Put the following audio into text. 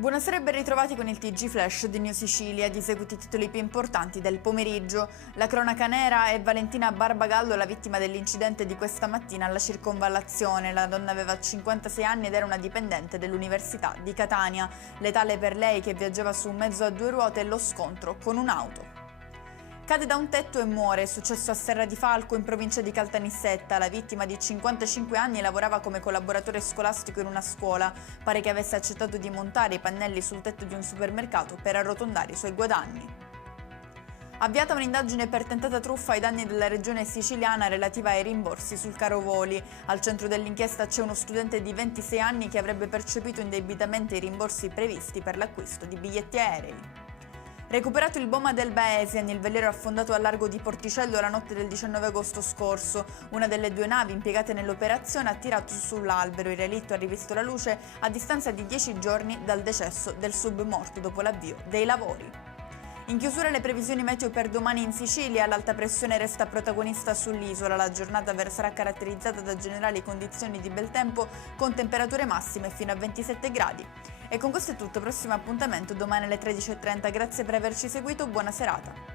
Buonasera e ben ritrovati con il TG Flash di New Sicilia, di seguiti i titoli più importanti del pomeriggio. La cronaca nera è Valentina Barbagallo, la vittima dell'incidente di questa mattina alla circonvallazione. La donna aveva 56 anni ed era una dipendente dell'Università di Catania. Letale per lei che viaggiava su un mezzo a due ruote lo scontro con un'auto. Cade da un tetto e muore, è successo a Serra di Falco in provincia di Caltanissetta. La vittima di 55 anni lavorava come collaboratore scolastico in una scuola. Pare che avesse accettato di montare i pannelli sul tetto di un supermercato per arrotondare i suoi guadagni. Avviata un'indagine per tentata truffa ai danni della regione siciliana relativa ai rimborsi sul caro voli. Al centro dell'inchiesta c'è uno studente di 26 anni che avrebbe percepito indebitamente i rimborsi previsti per l'acquisto di biglietti aerei. Recuperato il Boma del Baesian, il velero affondato al largo di Porticello la notte del 19 agosto scorso. Una delle due navi impiegate nell'operazione ha tirato sull'albero. Il relitto ha rivisto la luce a distanza di 10 giorni dal decesso del submorto dopo l'avvio dei lavori. In chiusura le previsioni meteo per domani in Sicilia, l'alta pressione resta protagonista sull'isola, la giornata sarà caratterizzata da generali condizioni di bel tempo con temperature massime fino a 27 gradi. E con questo è tutto, prossimo appuntamento domani alle 13:30, grazie per averci seguito, buona serata.